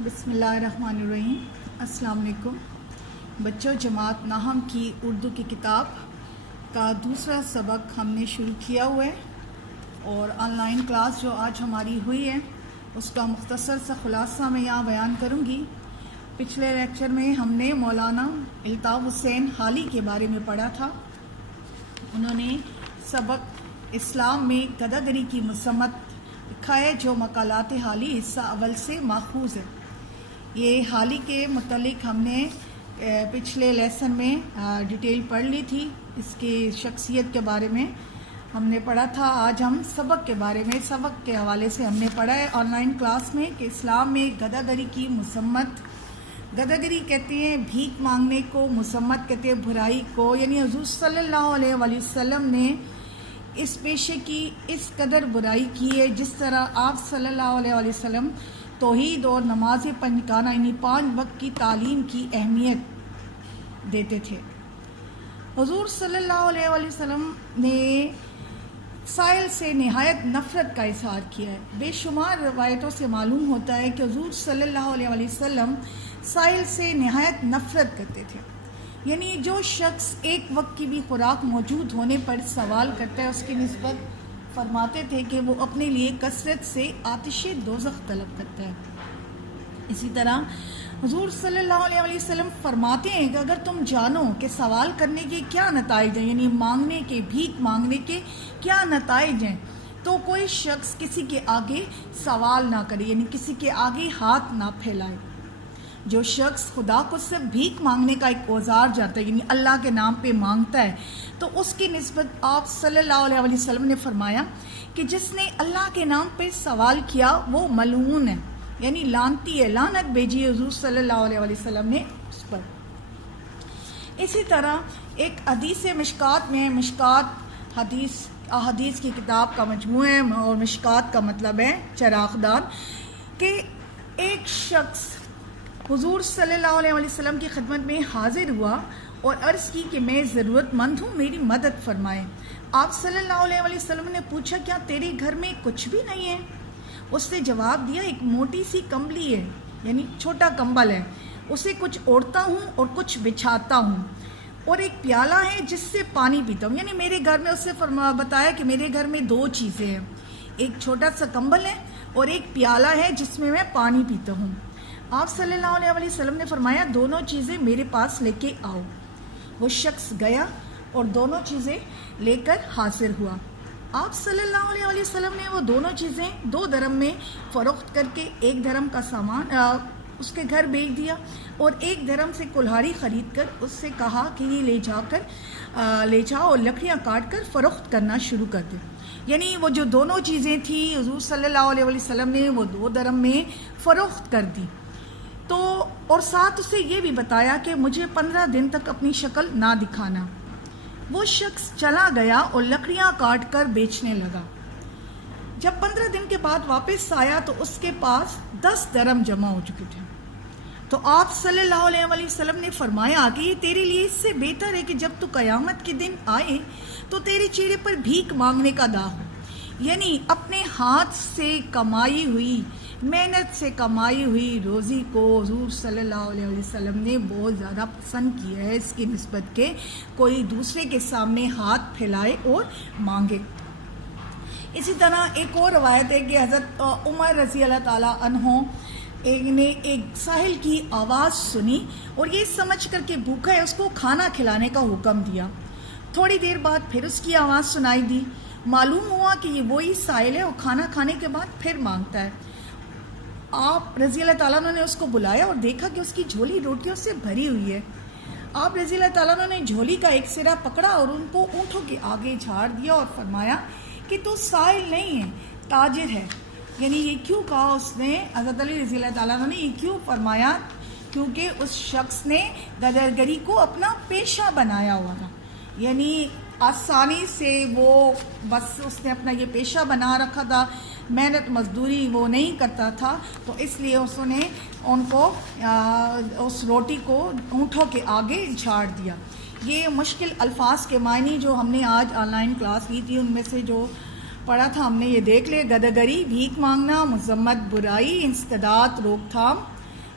بسم اللہ الرحمن الرحیم۔ السلام علیکم بچوں، جماعت ناہم کی اردو کی کتاب کا دوسرا سبق ہم نے شروع کیا ہوا ہے، اور آن لائن کلاس جو آج ہماری ہوئی ہے اس کا مختصر سا خلاصہ میں یہاں بیان کروں گی۔ پچھلے لیکچر میں ہم نے مولانا الطاف حسین حالی کے بارے میں پڑھا تھا۔ انہوں نے سبق اسلام میں گداگری کی مذمت لکھا ہے، جو مقالات حالی حصہ اول سے ماخوذ ہے۔ یہ حالی کے متعلق ہم نے پچھلے لیسن میں ڈیٹیل پڑھ لی تھی، اس کی شخصیت کے بارے میں ہم نے پڑھا تھا۔ آج ہم سبق کے بارے میں، سبق کے حوالے سے ہم نے پڑھا ہے آن لائن کلاس میں کہ اسلام میں گداگری کی مذمت، گداگری کہتے ہیں بھیک مانگنے کو، مذمت کہتے ہیں برائی کو، یعنی حضور صلی اللہ علیہ وآلہ وسلم نے اس پیشے کی اس قدر برائی کی ہے، جس طرح آپ صلی اللہ علیہ وآلہ وسلم توحید اور نماز پنجگانہ یعنی 5 وقت کی تعلیم کی اہمیت دیتے تھے۔ حضور صلی اللہ علیہ وآلہ وسلم نے سائل سے نہایت نفرت کا اظہار کیا ہے۔ بے شمار روایتوں سے معلوم ہوتا ہے کہ حضور صلی اللہ علیہ وآلہ وسلم سائل سے نہایت نفرت کرتے تھے، یعنی جو شخص ایک وقت کی بھی خوراک موجود ہونے پر سوال کرتا ہے اس کی نسبت فرماتے تھے کہ وہ اپنے لیے کثرت سے آتش دوزخ طلب کرتا ہے۔ اسی طرح حضور صلی اللہ علیہ وآلہ وسلم فرماتے ہیں کہ اگر تم جانو کہ سوال کرنے کے کیا نتائج ہیں، یعنی مانگنے کے، بھیک مانگنے کے کیا نتائج ہیں، تو کوئی شخص کسی کے آگے سوال نہ کرے، یعنی کسی کے آگے ہاتھ نہ پھیلائے۔ جو شخص خدا کو صرف بھیک مانگنے کا ایک اوزار جانتا ہے، یعنی اللہ کے نام پہ مانگتا ہے، تو اس کی نسبت آپ صلی اللہ علیہ وآلہ وسلم نے فرمایا کہ جس نے اللہ کے نام پہ سوال کیا وہ ملعون ہے، یعنی لعنتی ہے، لعنت بھیجی حضور صلی اللہ علیہ وآلہ وسلم نے اس پر۔ اسی طرح ایک حدیث مشکات میں، مشکات حدیث کی کتاب کا مجموعہ ہے، اور مشکات کا مطلب ہے چراغ دان، کہ ایک شخص حضور صلی اللہ علیہ وسلم کی خدمت میں حاضر ہوا اور عرض کی کہ میں ضرورت مند ہوں، میری مدد فرمائیں۔ آپ صلی اللہ علیہ وسلم نے پوچھا کیا تیرے گھر میں کچھ بھی نہیں ہے؟ اس نے جواب دیا ایک موٹی سی کمبلی ہے، یعنی چھوٹا کمبل ہے، اسے کچھ اوڑھتا ہوں اور کچھ بچھاتا ہوں، اور ایک پیالہ ہے جس سے پانی پیتا ہوں۔ یعنی میرے گھر میں، اس سے بتایا کہ میرے گھر میں 2 چیزیں ہیں، ایک چھوٹا سا کمبل ہے اور ایک پیالہ ہے جس میں میں پانی پیتا ہوں۔ آپ صلی اللہ علیہ وسلم نے فرمایا دونوں چیزیں میرے پاس لے کے آؤ۔ وہ شخص گیا اور دونوں چیزیں لے کر حاضر ہوا۔ آپ صلی اللہ علیہ وسلم نے وہ دونوں چیزیں 2 درہم میں فروخت کر کے 1 درہم کا سامان اس کے گھر بیچ دیا، اور 1 درہم سے کلہاڑی خرید کر اس سے کہا کہ یہ لے جاؤ اور لکڑیاں کاٹ کر فروخت کرنا شروع کر دے۔ یعنی وہ جو دونوں چیزیں تھیں حضور صلی اللہ علیہ وسلم نے وہ 2 درہم میں فروخت کر دی، تو اور ساتھ اسے یہ بھی بتایا کہ مجھے 15 دن تک اپنی شکل نہ دکھانا۔ وہ شخص چلا گیا اور لکڑیاں کاٹ کر بیچنے لگا۔ جب 15 دن کے بعد واپس آیا تو اس کے پاس 10 درہم جمع ہو چکے تھے۔ تو آپ صلی اللہ علیہ وسلم نے فرمایا کہ یہ تیرے لیے اس سے بہتر ہے کہ جب تو قیامت کے دن آئے تو تیرے چہرے پر بھیک مانگنے کا داغ ہو، یعنی اپنے ہاتھ سے کمائی ہوئی، محنت سے کمائی ہوئی روزی کو حضور صلی اللہ علیہ وسلم نے بہت زیادہ پسند کیا ہے، اس کی نسبت کہ کوئی دوسرے کے سامنے ہاتھ پھیلائے اور مانگے۔ اسی طرح ایک اور روایت ہے کہ حضرت عمر رضی اللہ تعالیٰ عنہ نے ایک ساحل کی آواز سنی اور یہ سمجھ کر کہ بھوکا ہے اس کو کھانا کھلانے کا حکم دیا۔ تھوڑی دیر بعد پھر اس کی آواز سنائی دی، معلوم ہوا کہ یہ وہی ساحل ہے اور کھانا کھانے کے بعد پھر مانگتا ہے۔ آپ رضی اللہ تعالیٰ نے اس کو بلایا اور دیکھا کہ اس کی جھولی روٹیوں سے بھری ہوئی ہے۔ آپ رضی اللہ تعالیٰ نے جھولی کا ایک سرا پکڑا اور ان کو اونٹوں کے آگے جھاڑ دیا اور فرمایا کہ تو سائل نہیں ہے، تاجر ہے۔ یعنی یہ کیوں کہا اس نے، حضرت علی رضی اللہ تعالیٰ نے یہ کیوں فرمایا؟ کیونکہ اس شخص نے گداگری کو اپنا پیشہ بنایا ہوا تھا، یعنی آسانی سے وہ بس اس نے اپنا یہ پیشہ بنا رکھا تھا، محنت مزدوری وہ نہیں کرتا تھا، تو اس لیے اس نے ان کو اس روٹی کو اونٹوں کے آگے جھاڑ دیا۔ یہ مشکل الفاظ کے معنی جو ہم نے آج آن لائن کلاس لی تھی ان میں سے جو پڑھا تھا ہم نے یہ دیکھ لے۔ گداگری، بھیک مانگنا، مذمت، برائی، انسداد، روک تھام،